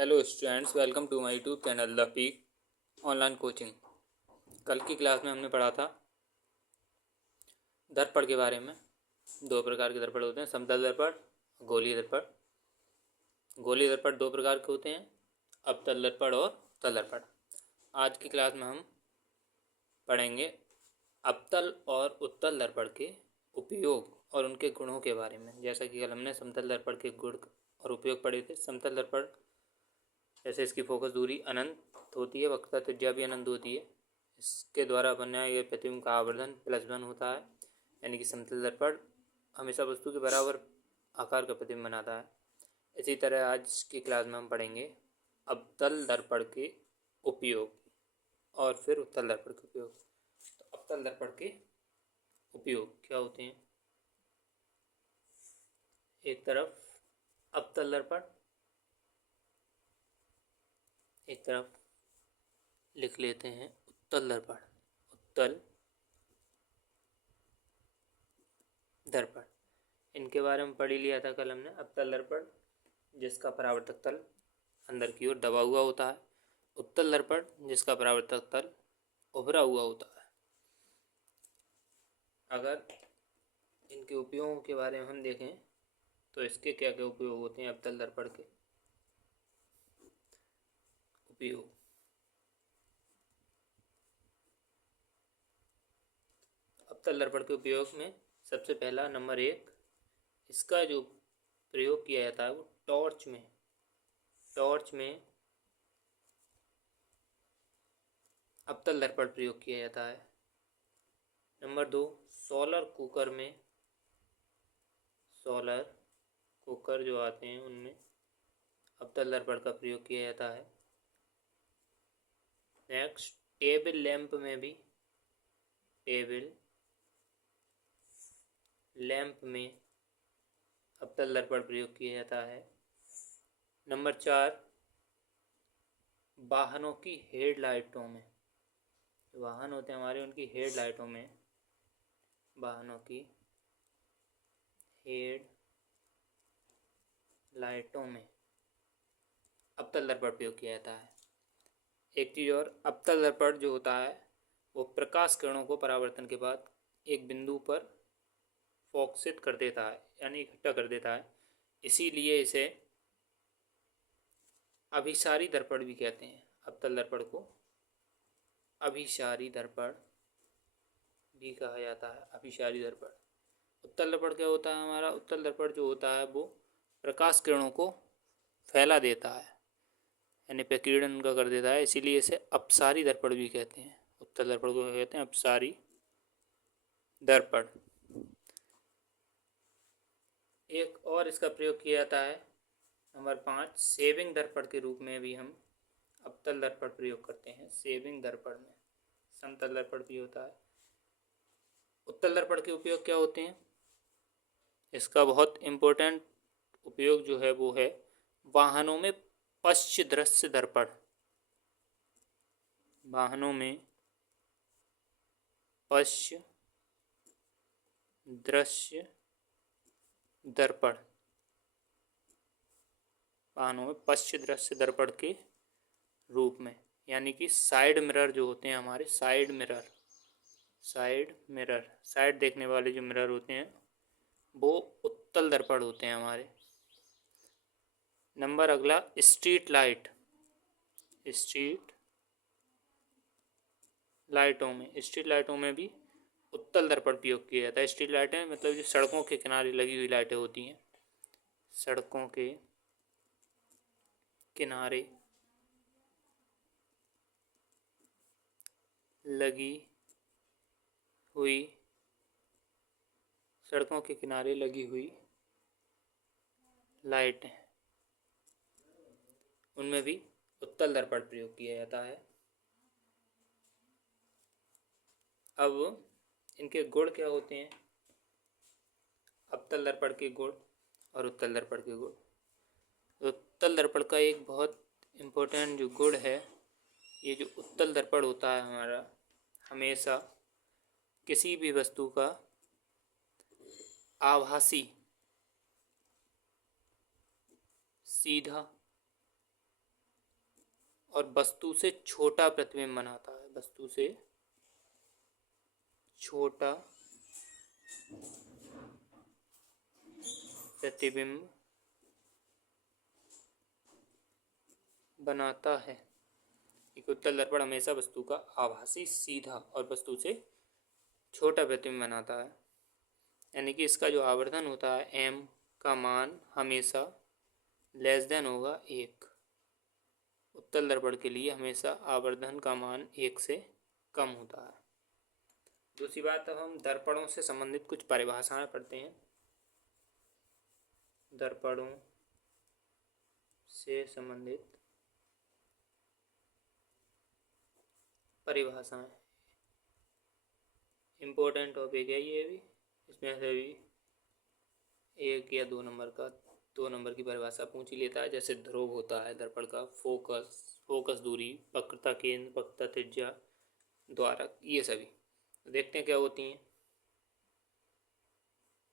Hello students, welcome to my YouTube channel the peak online coaching. कल की class में हमने पढ़ा था दर्पण के बारे में। दो प्रकार के दर्पण होते हैं, समतल दर्पण, गोलीय दर्पण। गोलीय दर्पण दो प्रकार के होते हैं, अवतल दर्पण और तल दर्पण। आज की क्लास में हम पढ़ेंगे अवतल और उत्तल दर्पण के उपयोग और उनके गुणों के बारे में। जैसा कि कल हमने समतल दर्पण के गुण और उपयोग पढ़े थे। समतल दर्पण जैसे इसकी फोकस दूरी अनंत होती है, वक्रता त्रिज्या भी अनंत होती है। इसके द्वारा बनाया गया प्रतिबिंब का आवर्धन +1 होता है, यानी कि समतल दर्पण हमेशा वस्तु के बराबर आकार का प्रतिबिंब बनाता है। इसी तरह आज की क्लास में हम पढ़ेंगे अवतल दर्पण के उपयोग और फिर उत्तल दर्पण के उपयोग। तो अवतल दर्पण के उपयोग क्या होते हैं? एक तरफ अवतल दर्पण, एक तरफ लिख लेते हैं उत्तल दर्पण। उत्तल दर्पण, इनके बारे में पढ़ ही लिया था कल हमने। अवतल दर्पण जिसका परावर्तक तल अंदर की ओर दबा हुआ होता है, उत्तल दर्पण जिसका परावर्तक तल उभरा हुआ होता है। अगर इनके उपयोगों के बारे में हम देखें तो इसके क्या क्या उपयोग होते हैं। अवतल दर्पण के उपयोग, अवतल दर्पण के उपयोग में सबसे पहला नंबर 1, इसका जो प्रयोग किया जाता है वो टॉर्च में अवतल दर्पण प्रयोग किया जाता है। नंबर 2, सोलर कुकर जो आते हैं उनमें अवतल दर्पण का प्रयोग किया जाता है। नेक्स्ट, टेबल लैंप में अवतल दर्पण प्रयोग किया जाता है। नंबर 4, वाहनों की हेडलाइटों में, वाहन होते हैं हमारे उनकी हेडलाइटों में, वाहनों की हेडलाइटों में अवतल दर्पण प्रयोग किया जाता है। एक चीज़ और, अवतल दर्पण जो होता है वो प्रकाश किरणों को परावर्तन के बाद एक बिंदु पर फोकसित कर देता है, यानी इकट्ठा कर देता है। इसीलिए इसे अभिसारी दर्पण भी कहते हैं। अवतल दर्पण को अभिसारी दर्पण भी कहा जाता है। अभिसारी दर्पण। उत्तल दर्पण क्या होता है हमारा? उत्तल दर्पण जो होता है वो प्रकाश किरणों को फैला देता है, यानी प्रकीर्णन उनका कर देता है। इसीलिए इसे अपसारी दर्पण भी कहते हैं। उत्तल दर्पण को कहते हैं अपसारी दर्पण। एक और इसका प्रयोग किया जाता है नंबर 5, सेविंग दर्पण के रूप में भी हम अवतल दर्पण प्रयोग करते हैं। सेविंग दर्पण में समतल दर्पण भी होता है। उत्तल दर्पण के उपयोग क्या होते हैं? इसका बहुत इम्पोर्टेंट उपयोग जो है वो है वाहनों में पश्च दृश्य दर्पण। वाहनों में पश्च दृश्य दर्पण, वाहनों में पश्च दृश्य दर्पण के रूप में, यानी कि साइड मिरर जो होते हैं हमारे, साइड देखने वाले जो मिरर होते हैं वो उत्तल दर्पण होते हैं हमारे। नंबर अगला, स्ट्रीट लाइटों में भी उत्तल दर्पण प्रयोग किया जाता है। स्ट्रीट लाइटें मतलब जो सड़कों के किनारे लगी हुई लाइटें होती हैं, सड़कों के किनारे लगी हुई लाइटें, उनमें भी उत्तल दर्पण प्रयोग किया जाता है। अब इनके गुण क्या होते हैं? अवतल दर्पण के गुण और उत्तल दर्पण के गुण। उत्तल दर्पण का एक बहुत इम्पोर्टेंट जो गुण है, ये जो उत्तल दर्पण होता है हमारा, हमेशा किसी भी वस्तु का आभासी सीधा और वस्तु से छोटा प्रतिबिंब बनाता है। वस्तु से छोटा प्रतिबिंब बनाता है। एक उत्तल दर्पण हमेशा वस्तु का आभासी सीधा और वस्तु से छोटा प्रतिबिंब बनाता है, यानी कि इसका जो आवर्धन होता है m का मान हमेशा लेस देन होगा 1। उत्तल दर्पण के लिए हमेशा आवर्धन का मान 1 से कम होता है। दूसरी बात, अब हम दर्पणों से संबंधित कुछ परिभाषाएं पढ़ते हैं। दर्पणों से संबंधित परिभाषाएं इम्पोर्टेंट टॉपिक है ये भी। इसमें से भी 1 या 2 नंबर की परिभाषा पूछ ही लेता है। जैसे ध्रुव होता है दर्पण का, फोकस दूरी, वक्रता केंद्र, वक्रता त्रिज्या, द्वारक, ये सभी देखते हैं क्या होती हैं।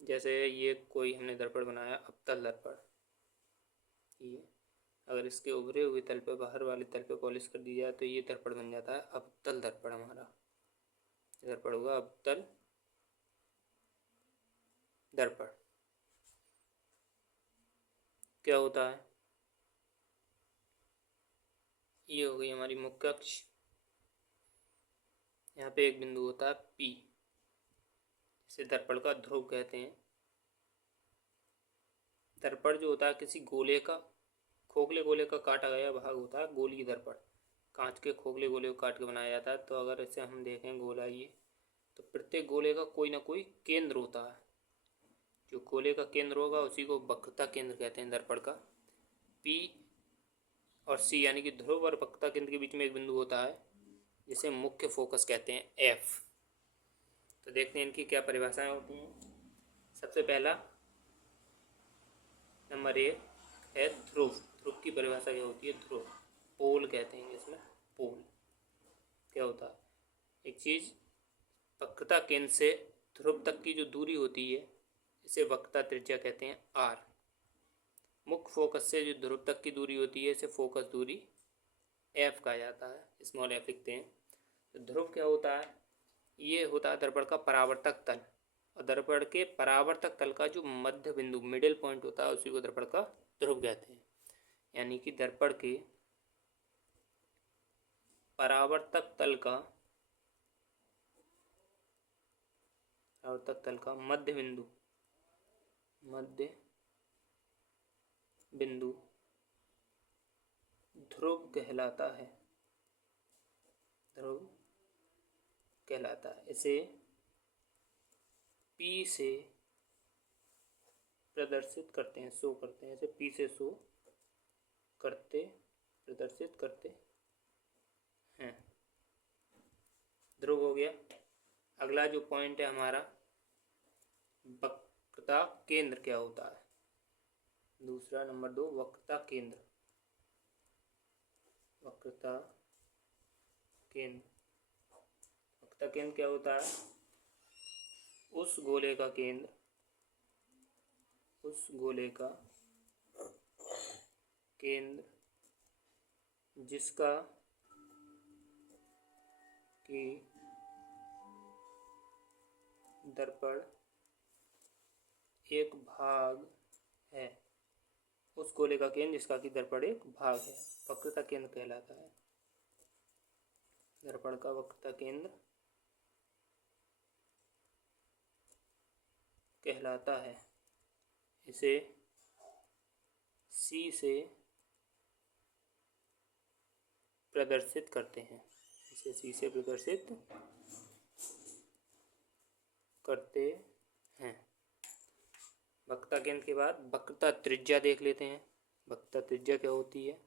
जैसे ये कोई हमने दर्पण बनाया अवतल दर्पण, ये अगर इसके उभरे हुए तल पे बाहर वाले तल पे पॉलिश कर दी जाए तो ये दर्पण बन जाता है अवतल दर्पण। हमारा दर्पण होगा अवतल दर्पण। क्या होता है, ये हो गई हमारी मुख्य अक्ष। यहाँ पे एक बिंदु होता है P, इसे दर्पण का ध्रुव कहते हैं। दर्पण जो होता है किसी गोले का, खोखले गोले का काटा गया भाग होता है गोलीय दर्पण। कांच के खोखले गोले को काट के बनाया जाता है। तो अगर इसे हम देखें गोला ये, तो प्रत्येक गोले का कोई ना कोई केंद्र होता है। जो गोले का केंद्र होगा उसी को वक्रता केंद्र कहते हैं दर्पण का। P और C यानी कि ध्रुव और वक्रता केंद्र के बीच में एक बिंदु होता है जिसे मुख्य फोकस कहते हैं F। तो देखते हैं इनकी क्या परिभाषाएं होती हैं। सबसे पहला नंबर 1 है ध्रुव। ध्रुव की परिभाषा क्या होती है, ध्रुव पोल कहते हैं इसमें। पोल क्या होता है, एक चीज वक्रता केंद्र से ध्रुव तक की जो दूरी होती है इसे वक्रता त्रिज्या कहते हैं R। मुख्य फोकस से जो ध्रुव तक की दूरी होती है इसे फोकस दूरी F कहा जाता है, स्मॉल f लिखते हैं। तो ध्रुव क्या होता है, ये होता है दर्पण का परावर्तक तल, और दर्पण के परावर्तक तल का जो मध्य बिंदु मिडिल पॉइंट होता है उसी को दर्पण का ध्रुव कहते हैं। यानी कि दर्पण के परावर्तक तल का मध्य बिंदु ध्रुव कहलाता है। इसे P से प्रदर्शित करते हैं, शो करते हैं। इसे P से शो प्रदर्शित करते हैं। ध्रुव हो गया। अगला जो पॉइंट है हमारा वक्रता केंद्र क्या होता है। दूसरा नंबर 2 वक्रता केंद्र। वक्रता केंद्र क्या होता है, उस गोले का केंद्र जिसका कि दर्पण एक भाग है। उस गोले का केंद्र जिसका कि दर्पण एक भाग है वक्रता केंद्र कहलाता है। दर्पण का वक्रता केंद्र कहलाता है। इसे C से प्रदर्शित करते हैं। वक्रता केंद्र के बाद वक्रता त्रिज्या देख लेते हैं। वक्रता त्रिज्या क्या होती है,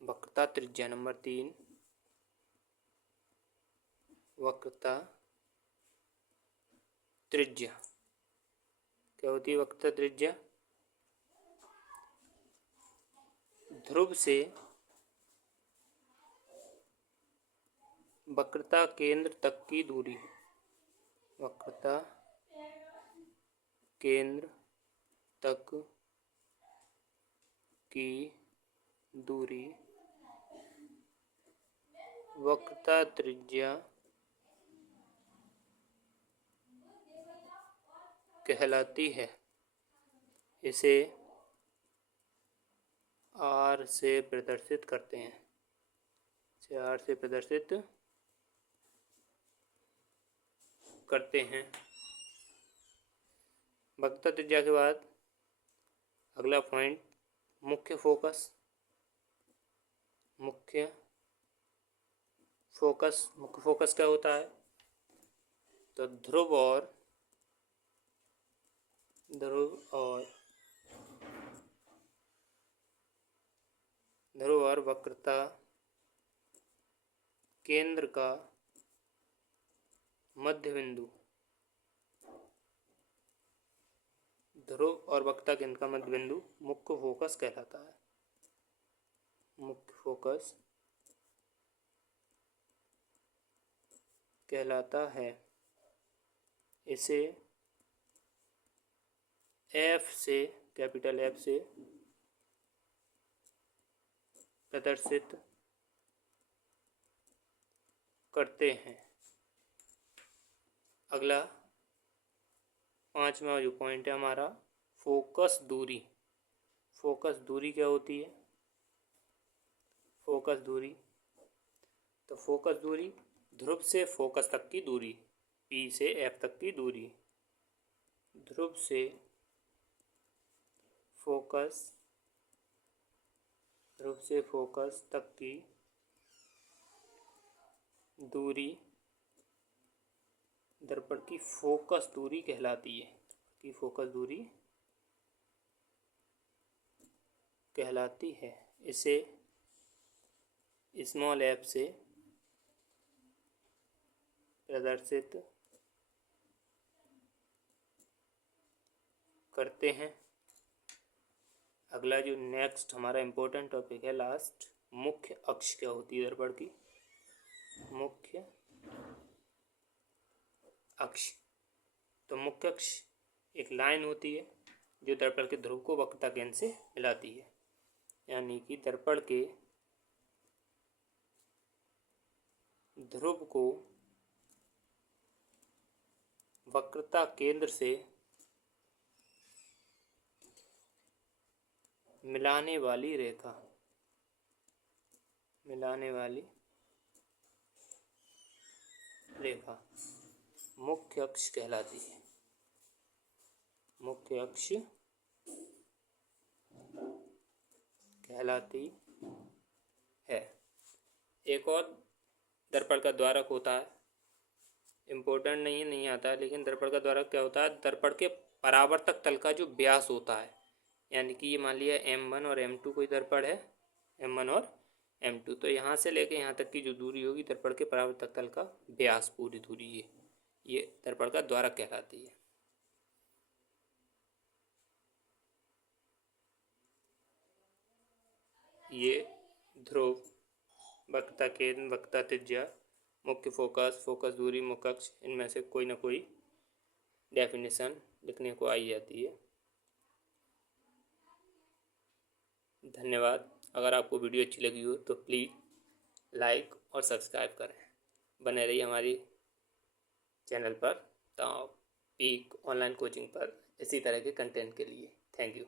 वक्रता त्रिज्या नंबर 3 वक्रता त्रिज्या क्या होती है। वक्रता त्रिज्या ध्रुव से वक्रता केंद्र तक की दूरी। वक्रता केंद्र तक की दूरी वक्रता त्रिज्या कहलाती है। इसे R से प्रदर्शित करते हैं। इसे R से प्रदर्शित करते हैं। वक्रता त्रिज्या के बाद अगला पॉइंट मुख्य फोकस। मुख्य फोकस क्या होता है? तो ध्रुव और वक्रता केंद्र का मध्य बिंदु। ध्रुव और वक्रता केंद्र का मध्य बिंदु मुख्य फोकस कहलाता है। मुख्य फोकस कहलाता है। इसे कैपिटल F से प्रदर्शित करते हैं। अगला 5वां जो पॉइंट है हमारा, फोकस दूरी। फोकस दूरी क्या होती है? फोकस दूरी ध्रुव से फोकस तक की दूरी, P से F तक की दूरी। ध्रुव से फोकस तक की दूरी दर्पण की फोकस दूरी कहलाती है। की फोकस दूरी कहलाती है। इसे स्मॉल f से प्रदर्शित करते हैं। अगला जो नेक्स्ट हमारा इम्पोर्टेंट टॉपिक है, लास्ट, मुख्य अक्ष क्या होती है दर्पण की? मुख्य अक्ष। तो मुख्य अक्ष एक लाइन होती है जो दर्पण के ध्रुव को वक्रता केंद्र से मिलाती है। यानी कि दर्पण के ध्रुव को वक्रता केंद्र से मिलाने वाली रेखा मुख्य अक्ष कहलाती है। मुख्य अक्ष कहलाती है। एक और दर्पण का द्वारक होता है, इम्पोर्टेंट नहीं आता है, लेकिन दर्पण का द्वारक क्या होता है? दर्पण के परावर्तक तल का जो व्यास होता है। यानी कि ये मान लिया M1 और M2 कोई दर्पण है, M1 और M2, तो यहाँ से लेके यहाँ तक की जो दूरी होगी दर्पण के परावर्तक तल का व्यास, पूरी दूरी ये दर्पण का द्वारक कहलाती है। ये ध्रुव, वक्रता केंद्र, वक्रता त्रिज्या, मुख्य फोकस दूरी, मुख्य अक्ष, इनमें से कोई ना कोई डेफिनेशन लिखने को आई जाती है। धन्यवाद। अगर आपको वीडियो अच्छी लगी हो तो प्लीज़ लाइक और सब्सक्राइब करें। बने रहिए हमारी चैनल पर, पीक ऑनलाइन कोचिंग पर इसी तरह के कंटेंट के लिए। Thank you.